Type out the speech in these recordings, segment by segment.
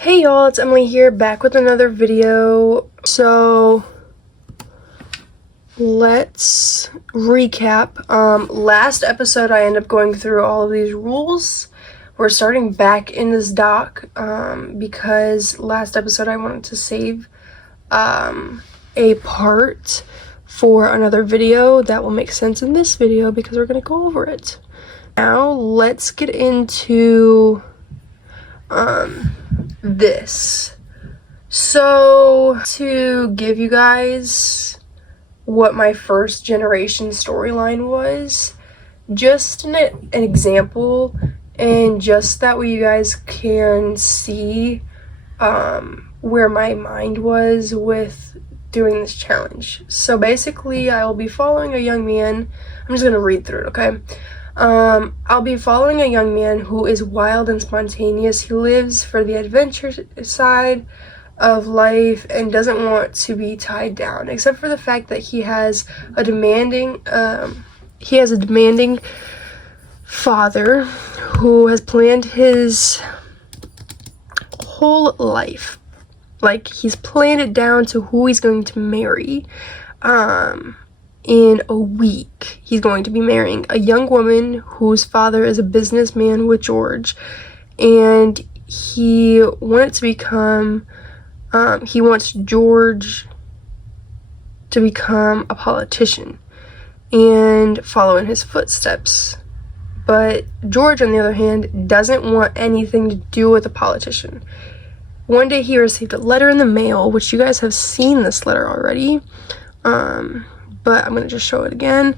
Hey y'all, it's Emily here, back with another video. So let's recap. Last episode I ended up going through all of these rules. We're starting back in this doc because last episode I wanted to save a part for another video that will make sense in this video because we're going to go over it. Now let's get into this. So to give you guys what my first generation storyline was, just an example, and just that way you guys can see where my mind was with doing this challenge. So basically I will be following a young man. I'm just gonna read through it, okay? I'll be following a young man who is wild and spontaneous. He lives for the adventure side of life and doesn't want to be tied down, except for the fact that he has a demanding father who has planned his whole life. Like, he's planned it down to who he's going to marry. In a week, he's going to be marrying a young woman whose father is a businessman with George, and he wants George to become a politician and follow in his footsteps. But George, on the other hand, doesn't want anything to do with a politician. One day he received a letter in the mail, which you guys have seen this letter already. But I'm going to just show it again.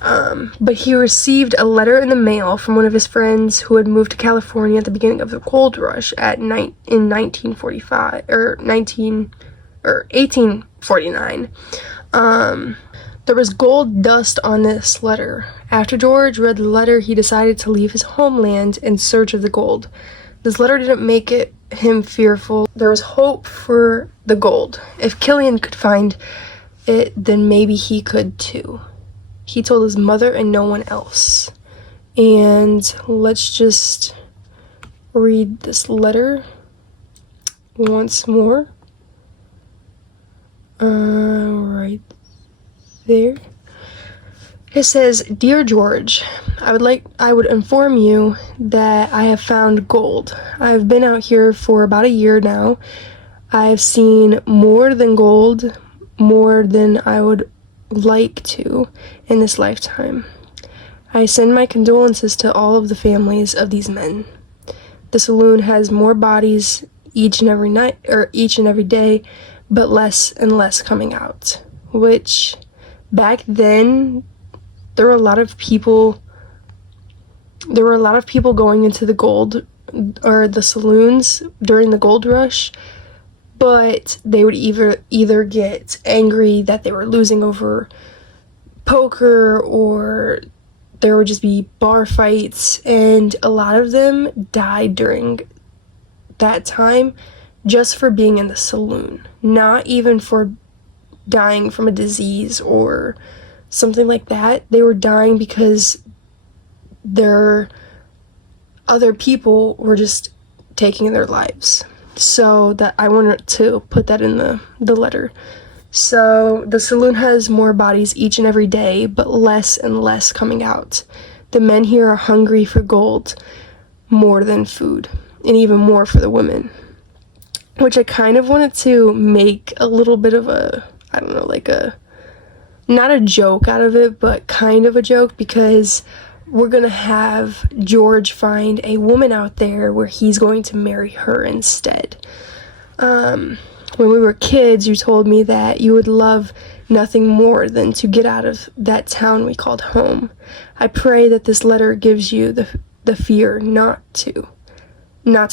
But he received a letter in the mail from one of his friends who had moved to California at the beginning of the gold rush in 1849. There was gold dust on this letter. After George read the letter, he decided to leave his homeland in search of the gold. This letter didn't make him fearful. There was hope for the gold. If Killian could find it, then maybe he could too. He told his mother and no one else. And let's just read this letter once more. Right there. It says, "Dear George, I would inform you that I have found gold. I've been out here for about a year now. I've seen more than gold, more than I would like to in this lifetime. I send my condolences to all of the families of these men. The saloon has more bodies each and every night, or each and every day, but less and less coming out." Which, back then, there were a lot of people going into the gold, or the saloons during the gold rush, but they would either get angry that they were losing over poker, or there would just be bar fights, and a lot of them died during that time just for being in the saloon, not even for dying from a disease or something like that. They were dying because their other people were just taking their lives. So that I wanted to put that in the letter. So the saloon has more bodies each and every day, but less and less coming out. The men here are hungry for gold more than food, and even more for the women. Which I kind of wanted to make a little bit of a, I don't know, like not a joke out of it, but kind of a joke, because we're gonna have George find a woman out there where he's going to marry her instead. When we were kids, you told me that you would love nothing more than to get out of that town we called home. I pray that this letter gives you the fear not to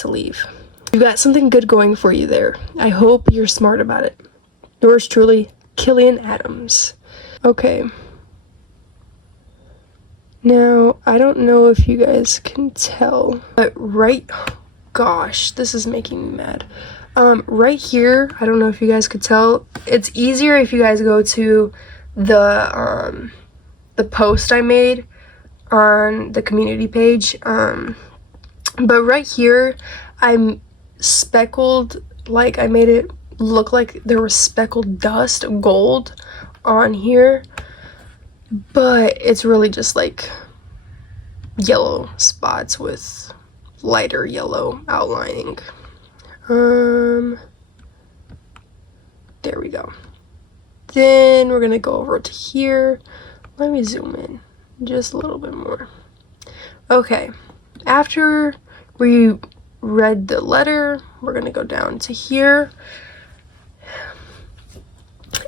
leave. You got something good going for you there. I hope you're smart about it. Yours truly, Killian Adams. Okay. Now, I don't know if you guys can tell, but gosh, this is making me mad. Right here, I don't know if you guys could tell, it's easier if you guys go to the post I made on the community page, but right here, speckled, like I made it look like there was speckled dust, gold on here, but it's really just like yellow spots with lighter yellow outlining. There we go. Then we're gonna go over to here. Let me zoom in just a little bit more. Okay, after we read the letter, we're gonna go down to here.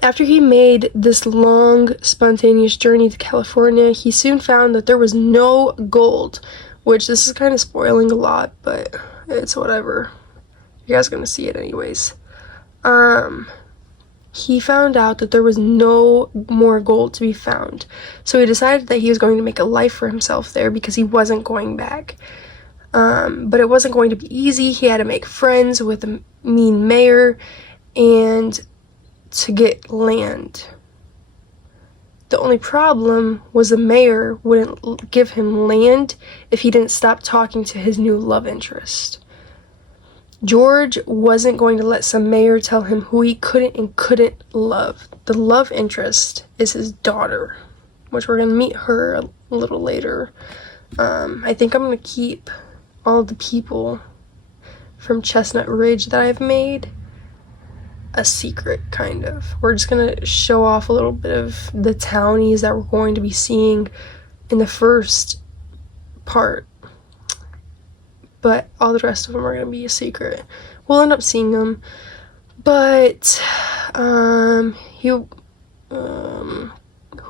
After he made this long, spontaneous journey to California, he soon found that there was no gold, which this is kind of spoiling a lot, but it's whatever. You guys are gonna see it anyways. He found out that there was no more gold to be found. So he decided that he was going to make a life for himself there because he wasn't going back. But it wasn't going to be easy. He had to make friends with a mean mayor and to get land. The only problem was the mayor wouldn't give him land if he didn't stop talking to his new love interest. George wasn't going to let some mayor tell him who he couldn't and couldn't love. The love interest is his daughter, which we're going to meet her a little later. I think I'm going to keep all the people from Chestnut Ridge that I've made a secret, kind of. We're just going to show off a little bit of the townies that we're going to be seeing in the first part. But all the rest of them are going to be a secret. We'll end up seeing them. But, who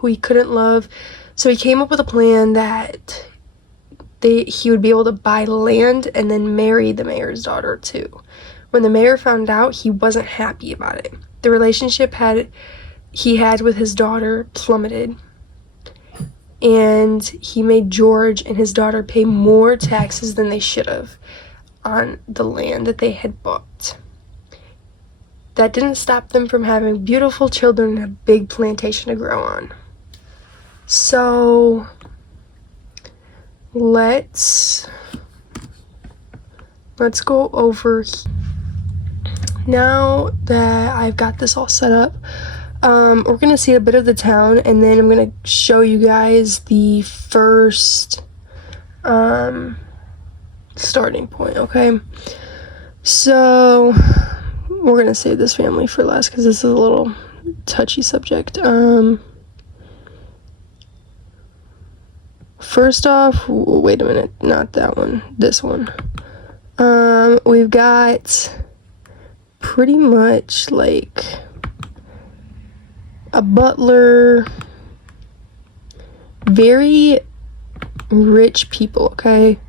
he couldn't love. So he came up with a plan that he would be able to buy land and then marry the mayor's daughter too. When the mayor found out, he wasn't happy about it. The relationship he had with his daughter plummeted. And he made George and his daughter pay more taxes than they should have on the land that they had bought. That didn't stop them from having beautiful children and a big plantation to grow on. So let's go over now that I've got this all set up. We're gonna see a bit of the town, and then I'm gonna show you guys the first starting point. Okay, so we're gonna save this family for last because this is a little touchy subject. First off, wait a minute, not that one, this one. We've got pretty much like a butler, very rich people, okay?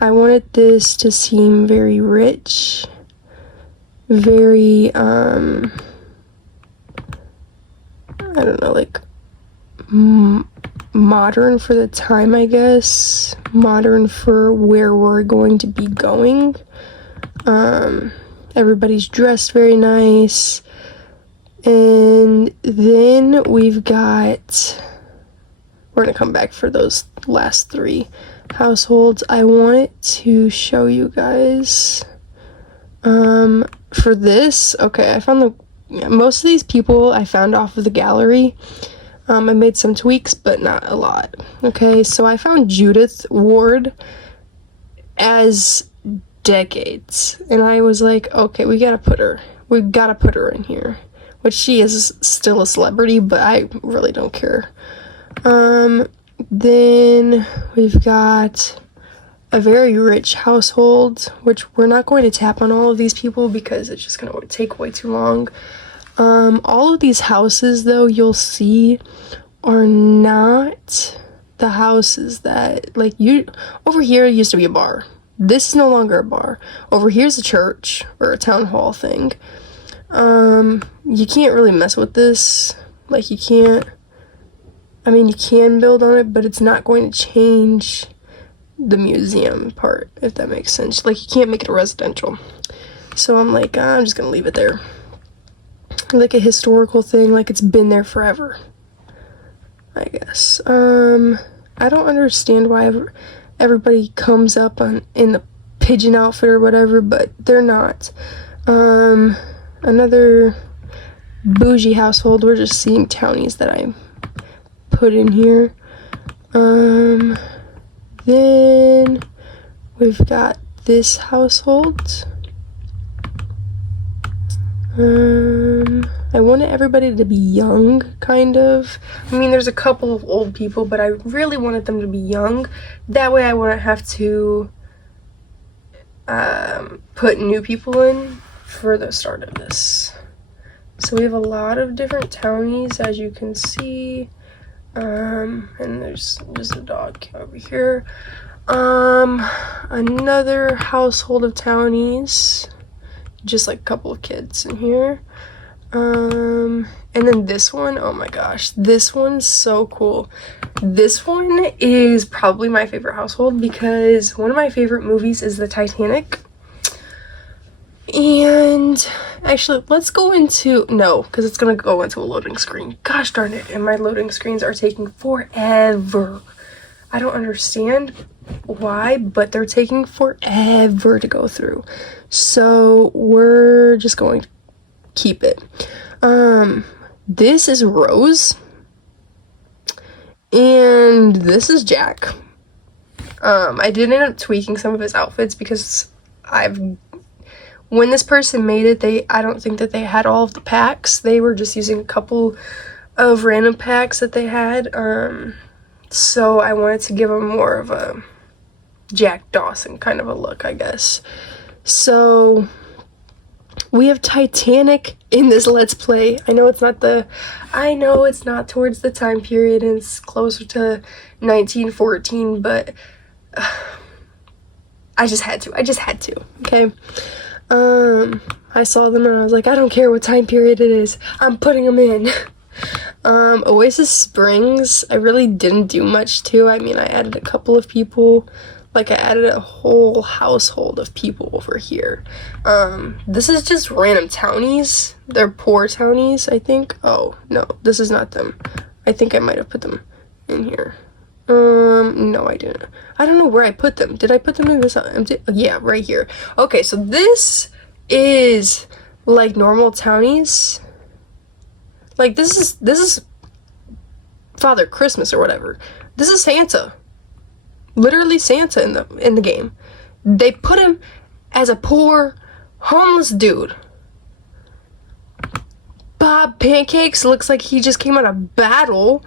I wanted this to seem very rich, very, I don't know, like, modern for the time, I guess. Modern for where we're going to be going. Everybody's dressed very nice. And then we're gonna come back for those last three households. I wanted to show you guys, for this, okay, I found most of these people I found off of the gallery. I made some tweaks, but not a lot. Okay, so I found Judith Ward as decades, and I was like, okay, we've gotta put her in here. Which she is still a celebrity, but I really don't care. Then we've got a very rich household, which we're not going to tap on all of these people because it's just going to take way too long. All of these houses, though, you'll see are not the houses that, like, over here it used to be a bar. This is no longer a bar. Over here's a church or a town hall thing. You can't really mess with this. Like, you can build on it, but it's not going to change the museum part, if that makes sense. Like, you can't make it a residential. So I'm like, I'm just gonna leave it there. Like a historical thing, like it's been there forever, I guess. I don't understand why everybody comes up in the pigeon outfit or whatever, but they're not. Another bougie household. We're just seeing townies that I put in here. Then we've got this household. I wanted everybody to be young, kind of. I mean, there's a couple of old people, but I really wanted them to be young. That way I wouldn't have to put new people in for the start of this. So we have a lot of different townies, as you can see. And there's just a dog over here. Another household of townies. Just like a couple of kids in here. And then this one, oh my gosh, this one's so cool. This one is probably my favorite household because one of my favorite movies is the Titanic. And actually, let's go into, no, because it's gonna go into a loading screen. Gosh darn it, and my loading screens are taking forever. I don't understand why, but they're taking forever to go through. So we're just going to keep it. This is Rose. And this is Jack. I did end up tweaking some of his outfits because when this person made it, I don't think that they had all of the packs. They were just using a couple of random packs that they had. So I wanted to give him more of a Jack Dawson kind of a look, I guess. So we have Titanic in this Let's Play. I know it's not towards the time period and it's closer to 1914, but I just had to, okay? I saw them and I was like, I don't care what time period it is, I'm putting them in. Oasis Springs, I really didn't do much to. I mean, I added a couple of people. Like, I added a whole household of people over here. This is just random townies. They're poor townies, I think. Oh, no, this is not them. I think I might have put them in here. No, I didn't. I don't know where I put them. Did I put them in this empty? Yeah, right here. Okay, so this is, like, normal townies. Like, this is Father Christmas or whatever. This is Santa. Literally Santa in the game. They put him as a poor homeless dude. Bob Pancakes looks like he just came out of battle.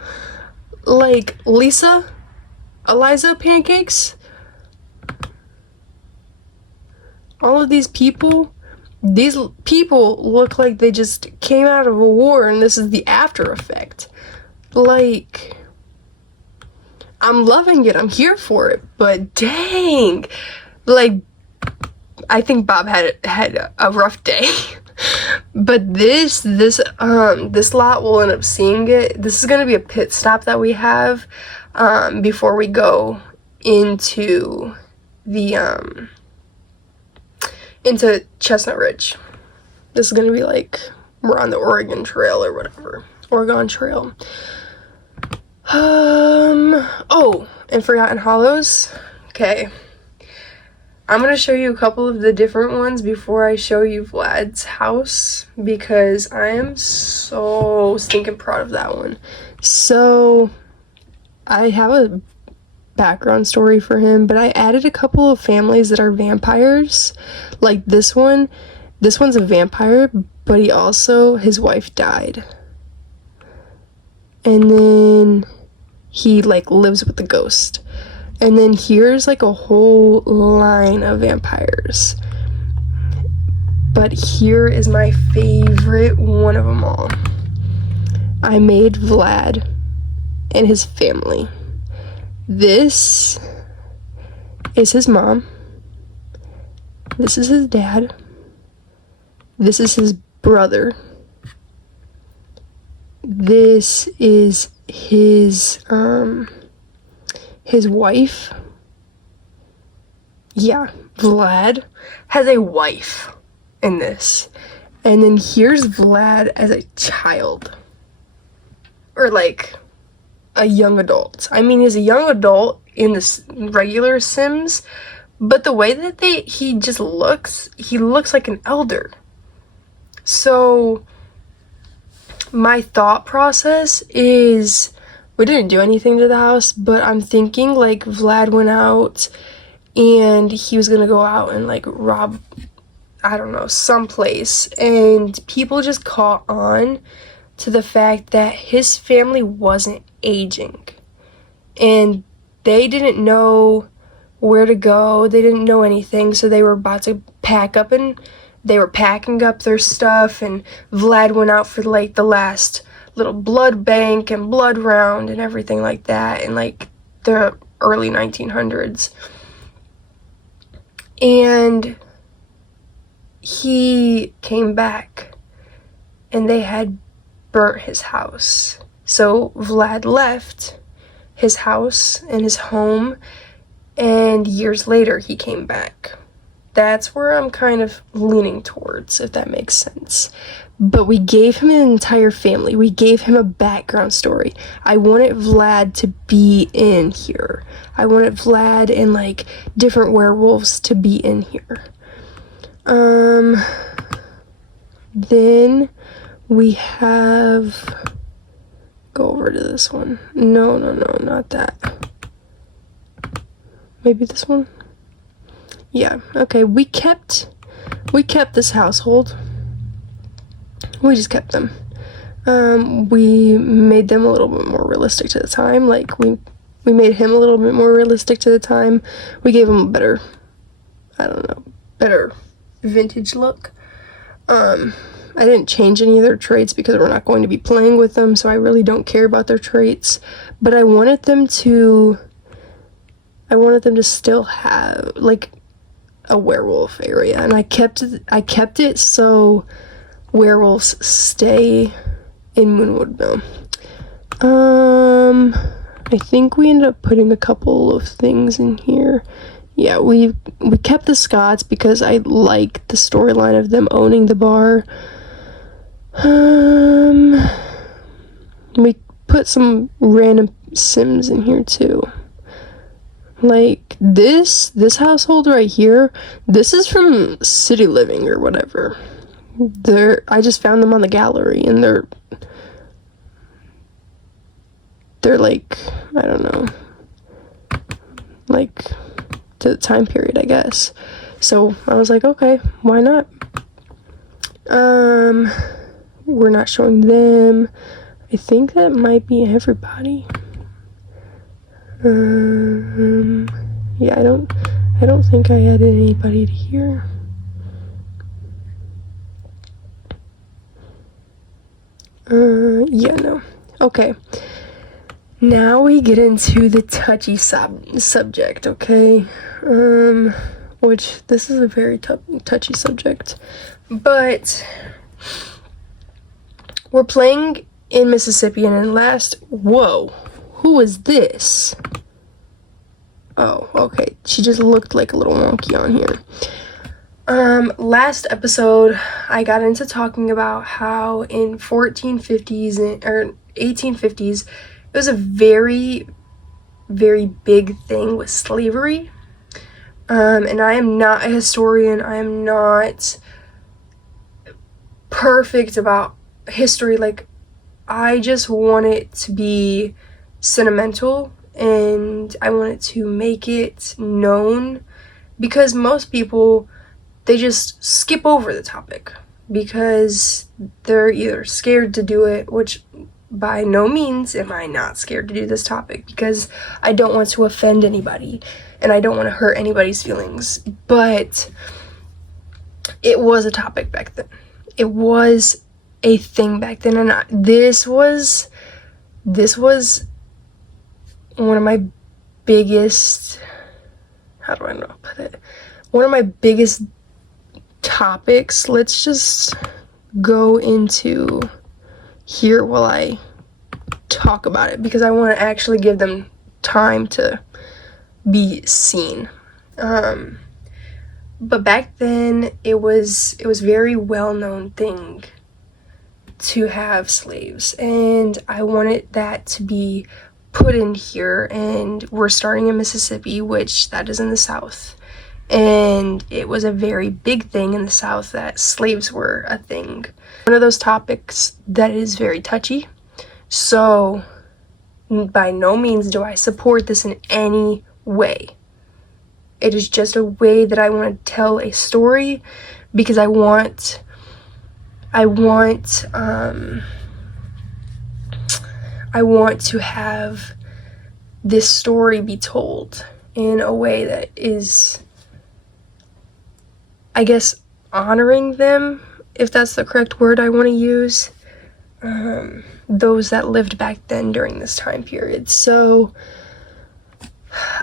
Like Eliza Pancakes. All of these people look like they just came out of a war and this is the after effect. Like, I'm loving it. I'm here for it. But dang, like, I think Bob had a rough day. But this lot will end up seeing it. This is gonna be a pit stop that we have before we go into the into Chestnut Ridge. This is gonna be like we're on the Oregon Trail or whatever. Oregon Trail. Oh, and Forgotten Hollows. Okay. I'm gonna show you a couple of the different ones before I show you Vlad's house because I am so stinking proud of that one. So, I have a background story for him, but I added a couple of families that are vampires. Like this one. This one's a vampire, but his wife died. And then he like lives with the ghost. And then here's like a whole line of vampires. But here is my favorite one of them all. I made Vlad and his family. This is his mom. This is his dad. This is his brother. This is his wife. Yeah, Vlad has a wife in this. And then here's Vlad as a child. Or like a young adult. I mean, he's a young adult in this regular Sims, But the way that he looks like an elder. So my thought process is, we didn't do anything to the house, but I'm thinking like Vlad went out and he was gonna go out and like rob, I don't know, someplace, and people just caught on to the fact that his family wasn't aging, and they didn't know where to go, they didn't know anything, so they were about to pack up, and they were packing up their stuff, and Vlad went out for like the last little blood bank and blood round and everything like that in like the early 1900s. And he came back and they had burnt his house. So Vlad left his house and his home, and years later he came back. That's where I'm kind of leaning towards, if that makes sense. But we gave him an entire family. We gave him a background story. I wanted Vlad to be in here. I wanted Vlad and like different werewolves to be in here. Then we have, go over to this one. No, not that. Maybe this one? Yeah, okay, we kept this household. We just kept them. We made them a little bit more realistic to the time. Like, we made him a little bit more realistic to the time. We gave him a better, better vintage look. I didn't change any of their traits because we're not going to be playing with them, so I really don't care about their traits. But I wanted them to still have, like, a werewolf area, and I kept it so werewolves stay in Moonwoodville. I think we ended up putting a couple of things in here. Yeah, we kept the Scotts because I like the storyline of them owning the bar. We put some random Sims in here too. Like this household right here, this is from City Living or whatever. I just found them on the gallery, and they're like, I don't know, like to the time period, I guess. So I was like, okay, why not? We're not showing them. I think that might be everybody. Yeah, I don't think I added anybody to here. Yeah, no. Okay. Now we get into the touchy subject, okay? Which, this is a very touchy subject. But we're playing in Mississippi, and whoa, who was this? Oh, okay. She just looked like a little wonky on here. Last episode, I got into talking about how in 1450s or 1850s, it was a very, very big thing with slavery. And I am not a historian. I am not perfect about history. Like, I just want it to be sentimental, and I want it to make it known, because most people, they just skip over the topic because they're either scared to do it, which by no means am I not scared to do this topic, because I don't want to offend anybody and I don't want to hurt anybody's feelings. But it was a topic back then. It was a thing back then, and this was one of my biggest, how do I know put it? One of my biggest topics. Let's just go into here while I talk about it, because I want to actually give them time to be seen. But back then, it was very well-known thing to have slaves, and I wanted that to be put in here. And we're starting in Mississippi, which that is in the South, and it was a very big thing in the South that slaves were a thing. One of those topics that is very touchy, so by no means do I support this in any way. It is just a way that I want to tell a story, because I want to have this story be told in a way that is, I guess, honoring them, if that's the correct word I want to use, those that lived back then during this time period. So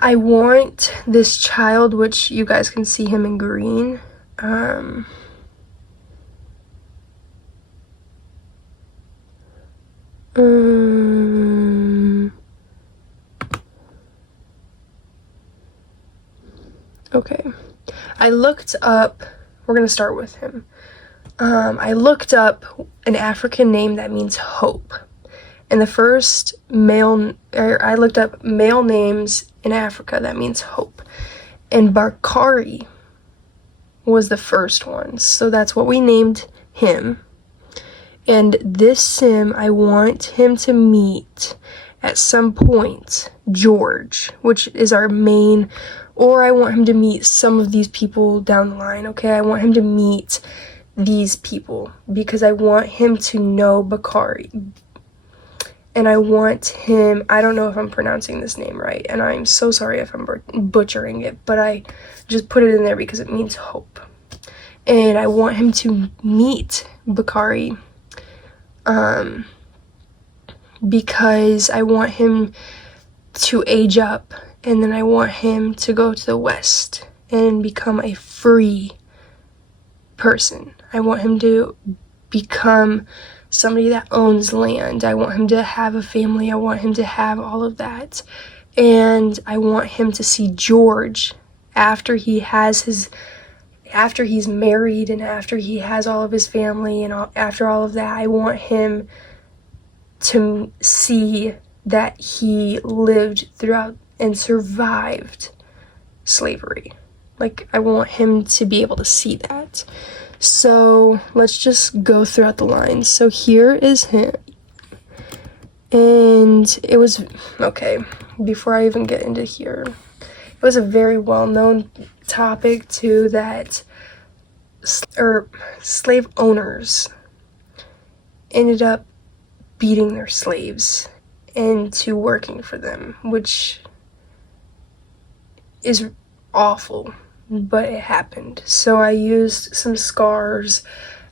I want this child, which you guys can see him in green, okay. I looked up, we're gonna start with him. I looked up an African name that means hope. And the first I looked up male names in Africa that means hope. And Bakari was the first one. So that's what we named him. And this sim, I want him to meet at some point George, which is our main, or I want him to meet some of these people down the line, okay? I want him to meet these people because I want him to know Bakari. And I want him, I don't know if I'm pronouncing this name right, and I'm so sorry if I'm butchering it, but I just put it in there because it means hope. And I want him to meet Bakari, because I want him to age up, and then I want him to go to the West and become a free person. I want him to become somebody that owns land. I want him to have a family. I want him to have all of that. And I want him to see George after he's married and after he has all of his family and after all of that. I want him to see that he lived throughout and survived slavery. Like, I want him to be able to see that. So let's just go throughout the lines. So here is him. And it was, okay, before I even get into here, it was a very well-known topic too, that slave owners ended up beating their slaves into working for them, which is awful, but it happened. So I used some scars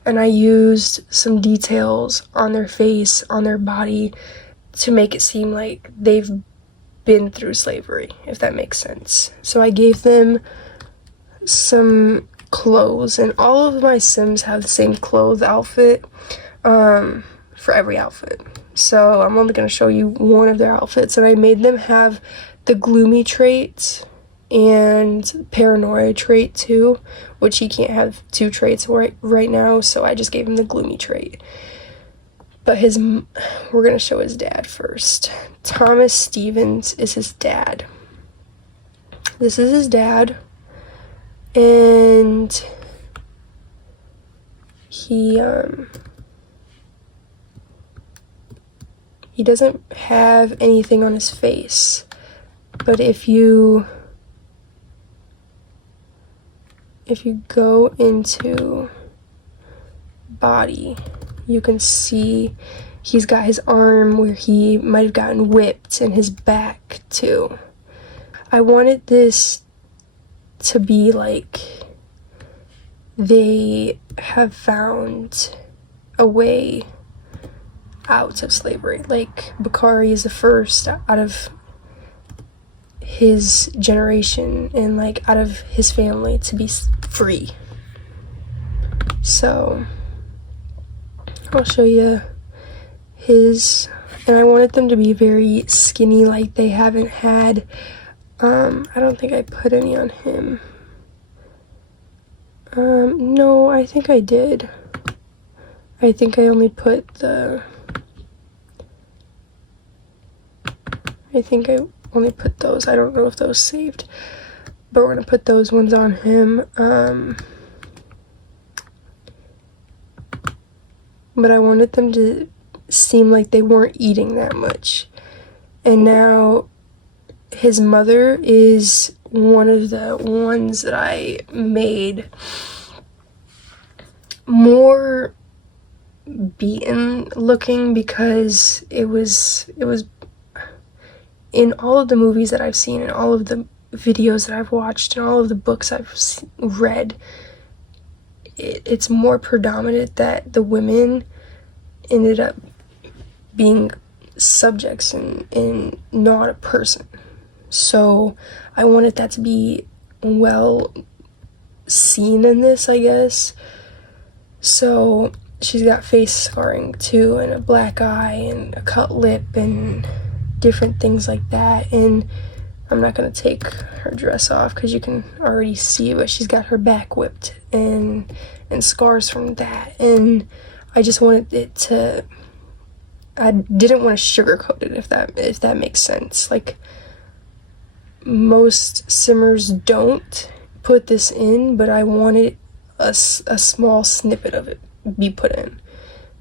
and I used some details on their face, on their body, to make it seem like they've been through slavery, if that makes sense. So I gave them some clothes, and all of my Sims have the same clothes outfit for every outfit. So I'm only going to show you one of their outfits, and I made them have the gloomy trait and paranoia trait too, which he can't have two traits right now, so I just gave him the gloomy trait. But we're going to show his dad first. Thomas Stevens is his dad. This is his dad, and he doesn't have anything on his face, but if you go into body, you can see he's got his arm where he might have gotten whipped, and his back too. I wanted this to be like they have found a way out of slavery. Like, Bakari is the first out of his generation and like out of his family to be free. So I'll show you his, and I wanted them to be very skinny, like they haven't had, I don't think I put any on him. No, I think I did. I think I only put those. I don't know if those saved. but we're gonna put those ones on him. But I wanted them to seem like they weren't eating that much. And now his mother is one of the ones that I made more beaten looking, because it was in all of the movies that I've seen and all of the videos that I've watched and all of the books I've read, it's more predominant that the women ended up being subjects and not a person. So I wanted that to be well seen in this, I guess. So she's got face scarring too, and a black eye and a cut lip and different things like that. And I'm not gonna take her dress off because you can already see, but she's got her back whipped and scars from that. And I just wanted it to, I didn't want to sugarcoat it, if that makes sense. Like, most simmers don't put this in, but I wanted a small snippet of it be put in,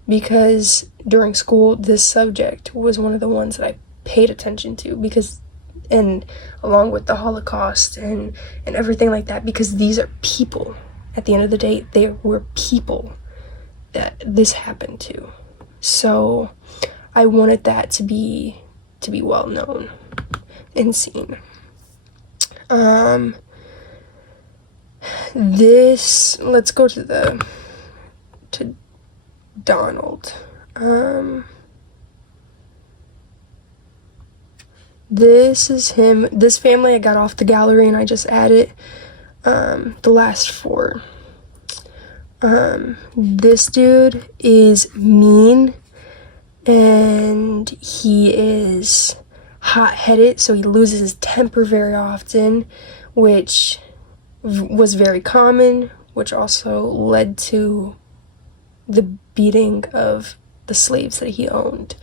because during school this subject was one of the ones that I paid attention to, because, and along with the Holocaust and everything like that, because these are people. At the end of the day, they were people that this happened to. So I wanted that to be well known and seen. Let's go to Donald. This is him. This family I got off the gallery and I just added the last 4. This dude is mean, and he is hot-headed, so he loses his temper very often, which was very common, which also led to the beating of the slaves that he owned.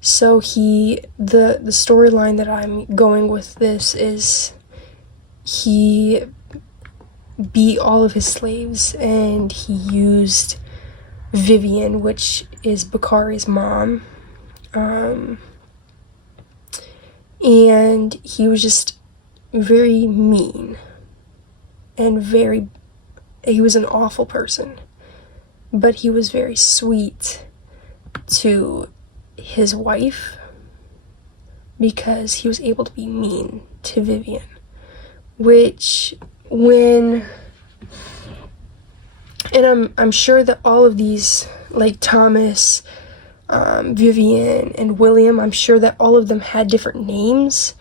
So the storyline that I'm going with this is he beat all of his slaves, and he used Vivian, which is Bakari's mom, and he was just very mean and he was an awful person, but he was very sweet to his wife because he was able to be mean to Vivian, which I'm sure that all of these, like Thomas, Vivian, and William, I'm sure that all of them had different names,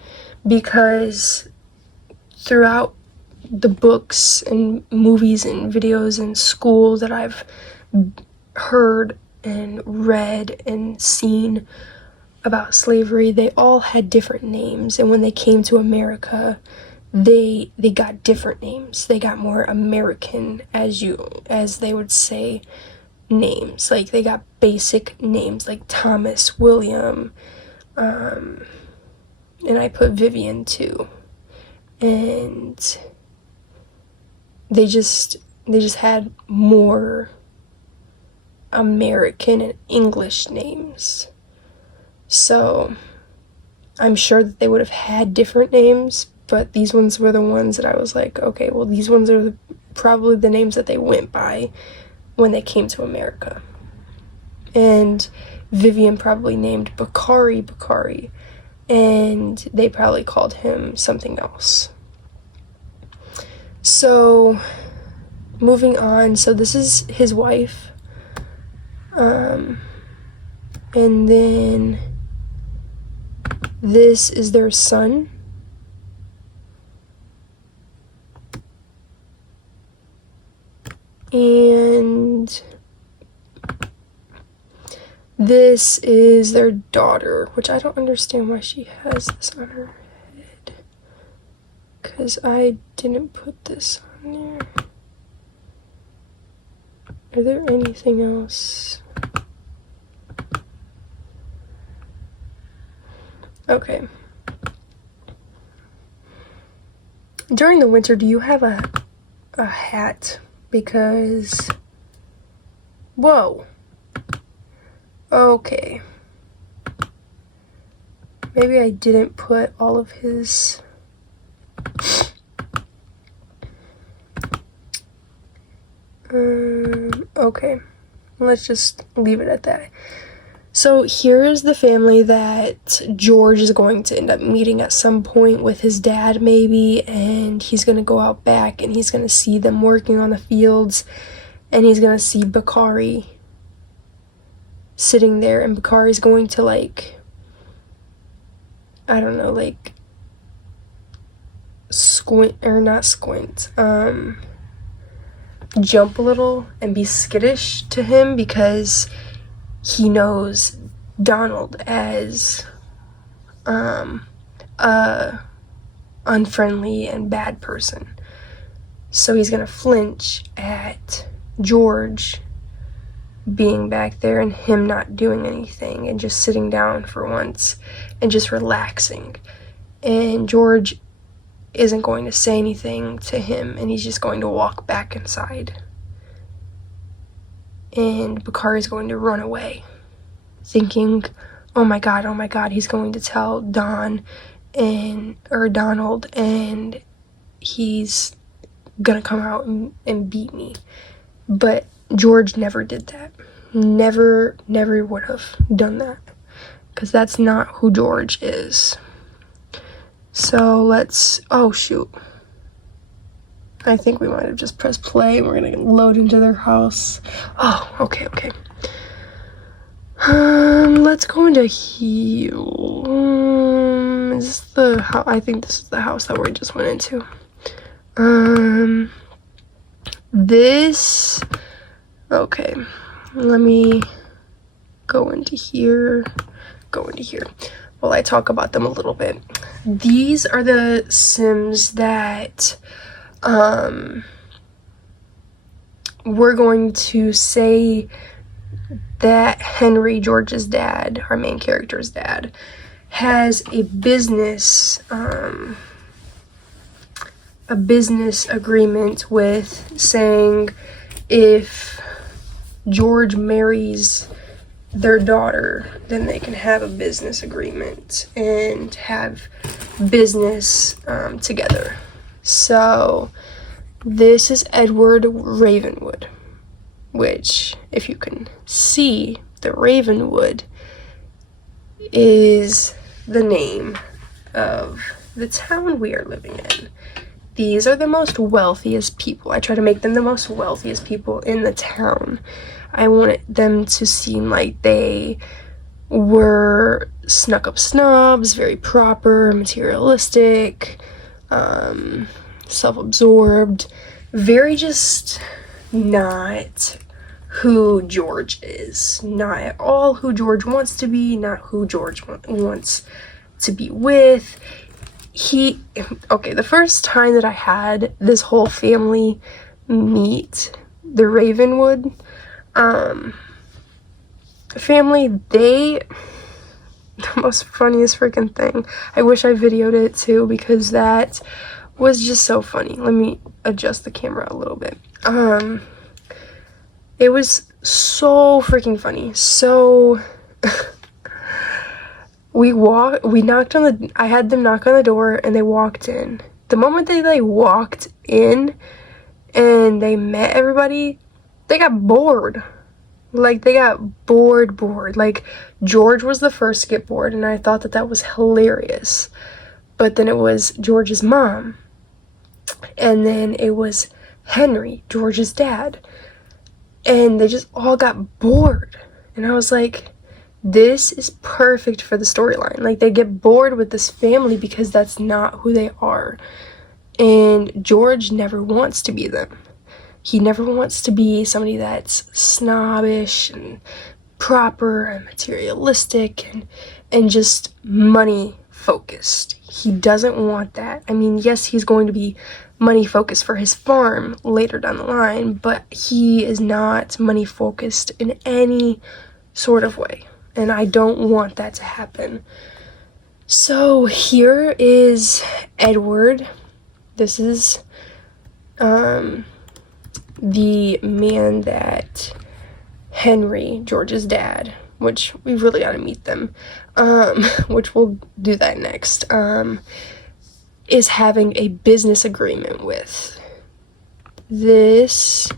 because throughout the books and movies and videos in school that I've heard and read and seen about slavery, they all had different names, and when they came to America, they got different names. They got more American, as they would say, names. Like, they got basic names like Thomas, William, and I put Vivian too. And they just had more American and English names. So I'm sure that they would have had different names, but these ones were the ones that I was like, okay, well, these ones are probably the names that they went by when they came to America. And Vivian probably named Bakari, and they probably called him something else. So, moving on, so this is his wife, and then this is their son. And this is their daughter, which I don't understand why she has this on her head, because I didn't put this on there. Are there anything else? Okay. during the winter, do you have a hat? Because, whoa. Okay. Maybe I didn't put all of his... Okay. Let's just leave it at that. So here's the family that George is going to end up meeting at some point with his dad, maybe, and he's going to go out back and he's going to see them working on the fields, and he's going to see Bakari sitting there, and Bakari's going to, like, I don't know, like, squint, or not squint, jump a little and be skittish to him because he knows Donald as a unfriendly and bad person. So he's gonna flinch at George being back there and him not doing anything and just sitting down for once and just relaxing. And George isn't going to say anything to him, and he's just going to walk back inside. And Bakari's going to run away, thinking, oh my god, he's going to tell Donald, and he's gonna come out and beat me. But George never did that. Never would have done that, because that's not who George is. So let's, oh shoot, I think we might have just pressed play and we're gonna load into their house. Oh, okay. Let's go into here. Is this the house? I think this is the house that we just went into. This, okay, let me go into here, while I talk about them a little bit. These are the Sims that, we're going to say that Henry, George's dad, our main character's dad, has a business agreement with saying if George marries their daughter, then they can have a business agreement and have business together. So this is Edward Ravenwood, which, if you can see, the Ravenwood is the name of the town we are living in. These are the most wealthiest people. I try to make them the most wealthiest people in the town. I wanted them to seem like they were snuck-up snobs, very proper, materialistic, self-absorbed, very just not who George is. Not at all who George wants to be, not who George wants to be with. The first time that I had this whole family meet the Ravenwood family, the most funniest freaking thing. I wish I videoed it too, because that was just so funny. Let me adjust the camera a little bit. It was so freaking funny. So I had them knock on the door and they walked in. The moment they walked in and they met everybody, they got bored. Like, they got bored. Like, George was the first to get bored, and I thought that was hilarious. But then it was George's mom. And then it was Henry, George's dad. And they just all got bored. And I was like, this is perfect for the storyline. Like, they get bored with this family because that's not who they are. And George never wants to be them. He never wants to be somebody that's snobbish and proper and materialistic and just money focused. He doesn't want that. I mean, yes, he's going to be money focused for his farm later down the line, but he is not money focused in any sort of way. And I don't want that to happen. So here is Edward This is the man that Henry, George's dad, which we've really got to meet them, which we'll do that next, is having a business agreement with. This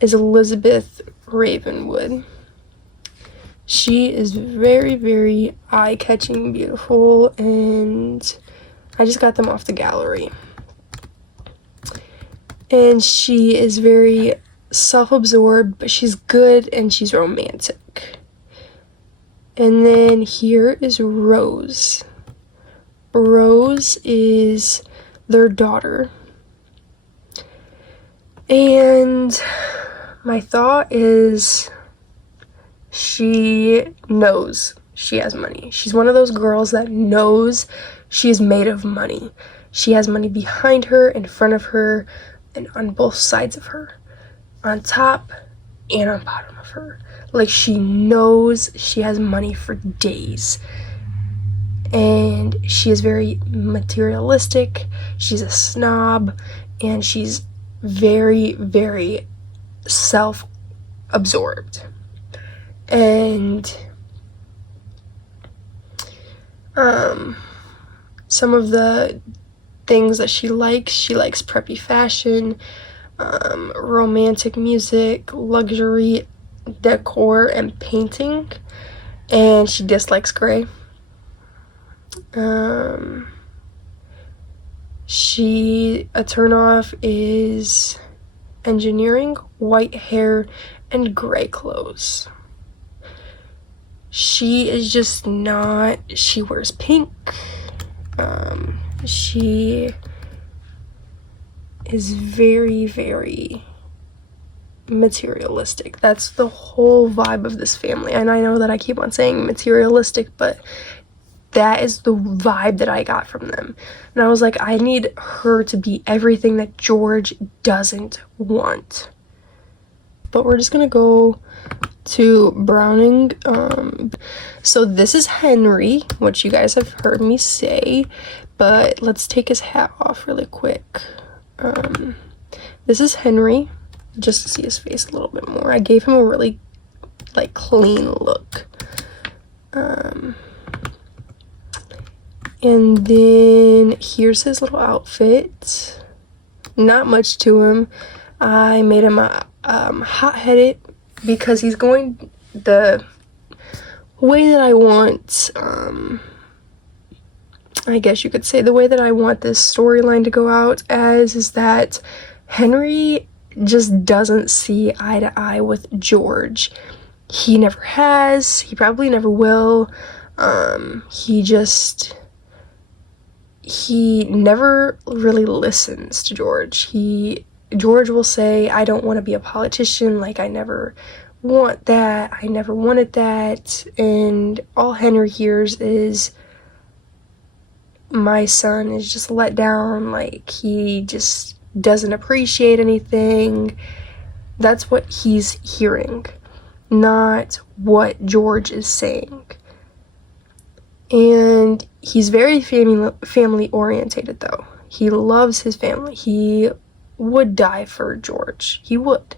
is Elizabeth Ravenwood. She is very, very eye-catching, beautiful, and I just got them off the gallery. And she is very self-absorbed, but she's good and she's romantic. And then here is Rose. Rose is their daughter. And my thought is she knows she has money. She's one of those girls that knows she is made of money. She has money behind her, in front of her, and on both sides of her. On top and on bottom of her. Like, she knows she has money for days. And she is very materialistic. She's a snob. And she's very, very self-absorbed. And some of the things that she likes preppy fashion, romantic music, luxury decor, and painting. And she dislikes gray. A turnoff is engineering, white hair, and gray clothes. She is just not, she wears pink. She is very, very materialistic. That's the whole vibe of this family. And I know that I keep on saying materialistic, but that is the vibe that I got from them. And I was like, I need her to be everything that George doesn't want. But we're just gonna go to Browning. So this is Henry, which you guys have heard me say, but let's take his hat off really quick. This is Henry, just to see his face a little bit more. I gave him a really, like, clean look. And then here's his little outfit. Not much to him. I made him a hot-headed because he's going the way that I want, I guess you could say the way that I want this storyline to go out as is that Henry just doesn't see eye to eye with George. He never has. He probably never will. He never really listens to George. George will say, I don't want to be a politician, like, I never want that, I never wanted that, and all Henry hears is, my son is just let down, like, he just doesn't appreciate anything. That's what he's hearing, not what George is saying. And he's very family orientated, though. He loves his family. He would die for George. He would.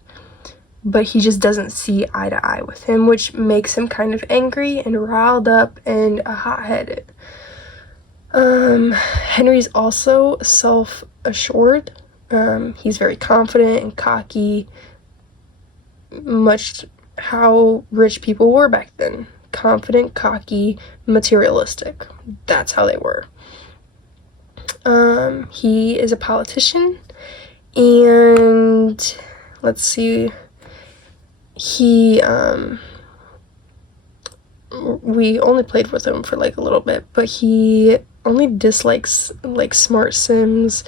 But he just doesn't see eye to eye with him, which makes him kind of angry and riled up and hot-headed. Henry's also self-assured. He's very confident and cocky, much how rich people were back then. Confident, cocky, materialistic. That's how they were. He is a politician, and let's see, we only played with him for like a little bit, but he only dislikes like smart sims,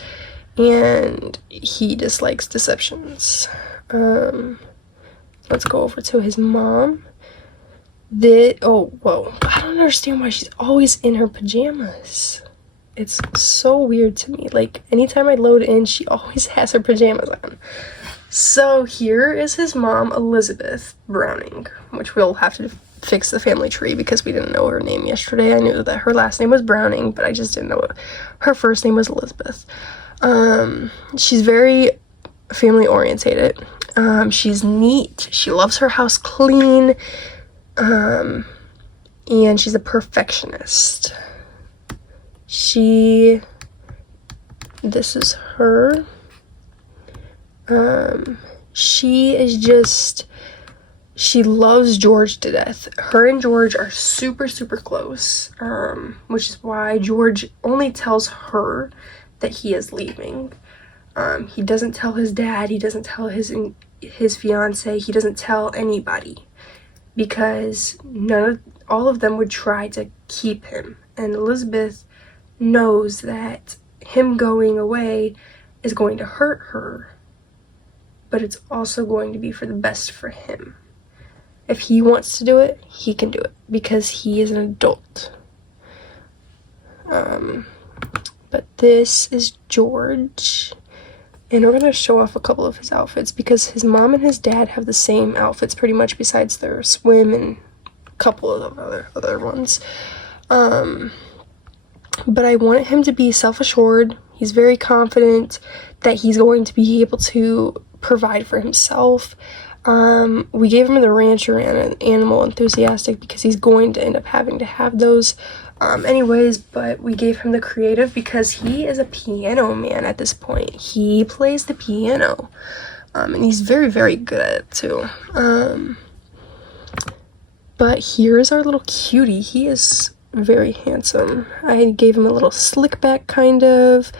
and he dislikes deceptions. Let's go over to his mom. I don't understand why she's always in her pajamas. It's so weird to me. Like, anytime I load in, she always has her pajamas on. So here is his mom, Elizabeth Browning, which we'll have to fix the family tree because we didn't know her name yesterday. I knew that her last name was Browning, but I just didn't know her first name was Elizabeth. She's very family orientated. She's neat. She loves her house clean. And she's a perfectionist. This is her. She loves George to death. Her and George are super, super close, which is why George only tells her that he is leaving. He doesn't tell his dad, he doesn't tell his fiance, he doesn't tell anybody, because all of them would try to keep him. And Elizabeth knows that him going away is going to hurt her, but it's also going to be for the best for him. If he wants to do it, he can do it, because he is an adult. But this is George, and I'm going to show off a couple of his outfits, because his mom and his dad have the same outfits pretty much, besides their swim and a couple of other ones. But I wanted him to be self-assured. He's very confident that he's going to be able to provide for himself. We gave him the rancher and an animal enthusiastic, because he's going to end up having to have those anyways, but we gave him the creative because he is a piano man at this point. He plays the piano, and he's very, very good at it too. But here's our little cutie. He is very handsome. I gave him a little slick back kind of,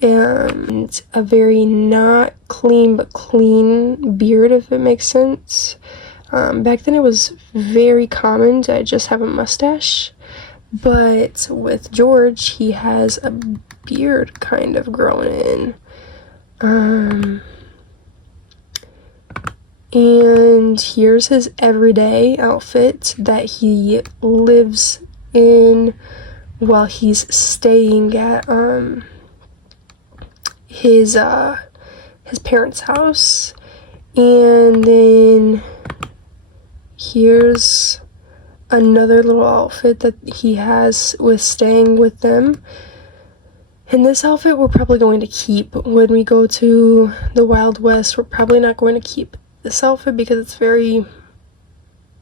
and a very not clean but clean beard, if it makes sense. Back then it was very common to just have a mustache, but with George he has a beard kind of growing in. And here's his everyday outfit that he lives in while he's staying at his parents' house. And then here's another little outfit that he has with staying with them. And this outfit we're probably going to keep when we go to the Wild West. We're probably not going to keep this outfit because it's very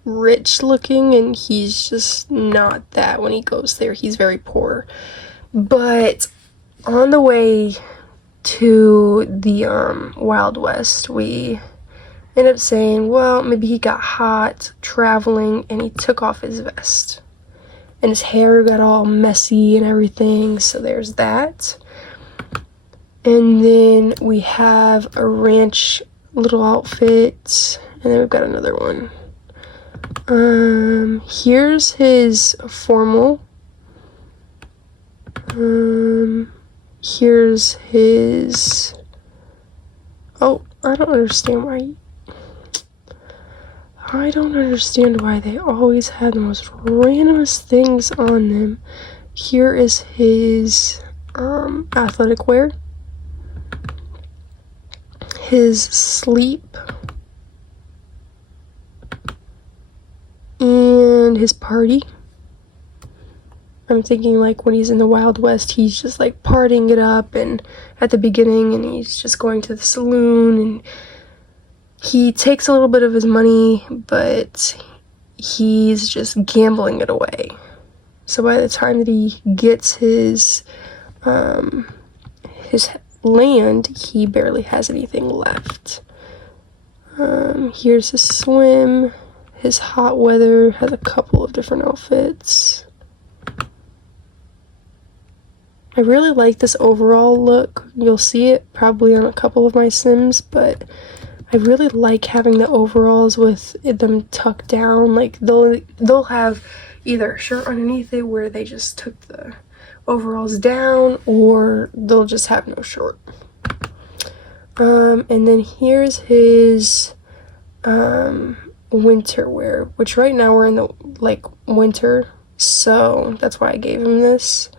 rich looking, and he's just not that. When he goes there, he's very poor. But on the way to the Wild West, we ended up saying, well, maybe he got hot traveling and he took off his vest and his hair got all messy and everything, so there's that. And then we have a ranch little outfit, and then we've got another one. Here's his formal. Here's his... Oh, I don't understand why they always have the most randomest things on them. Here is his athletic wear, his sleep, and his party. I'm thinking like when he's in the Wild West, he's just like partying it up, and at the beginning, and he's just going to the saloon, and he takes a little bit of his money, but he's just gambling it away. So by the time that he gets his land, he barely has anything left. Here's his swim. His hot weather has a couple of different outfits. I really like this overall look. You'll see it probably on a couple of my Sims, but I really like having the overalls with them tucked down. Like they'll have either a shirt underneath it where they just took the overalls down, or they'll just have no shirt. And then here's his winter wear, which right now we're in the winter, so that's why I gave him this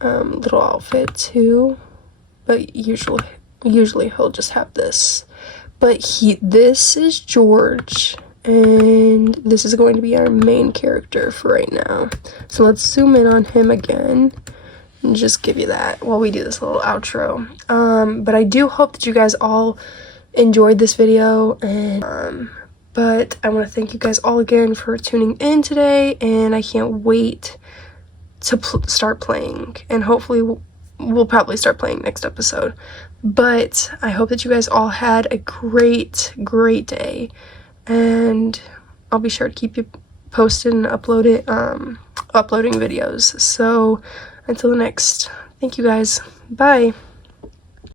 little outfit too. But usually he'll just have this. But this is George, and this is going to be our main character for right now. So let's zoom in on him again. just give you that while we do this little outro. But I do hope that you guys all enjoyed this video, and but I want to thank you guys all again for tuning in today, and I can't wait to start playing, and hopefully we'll probably start playing next episode. But I hope that you guys all had a great day, and I'll be sure to keep you posted and uploading videos. So until the next, thank you guys, bye.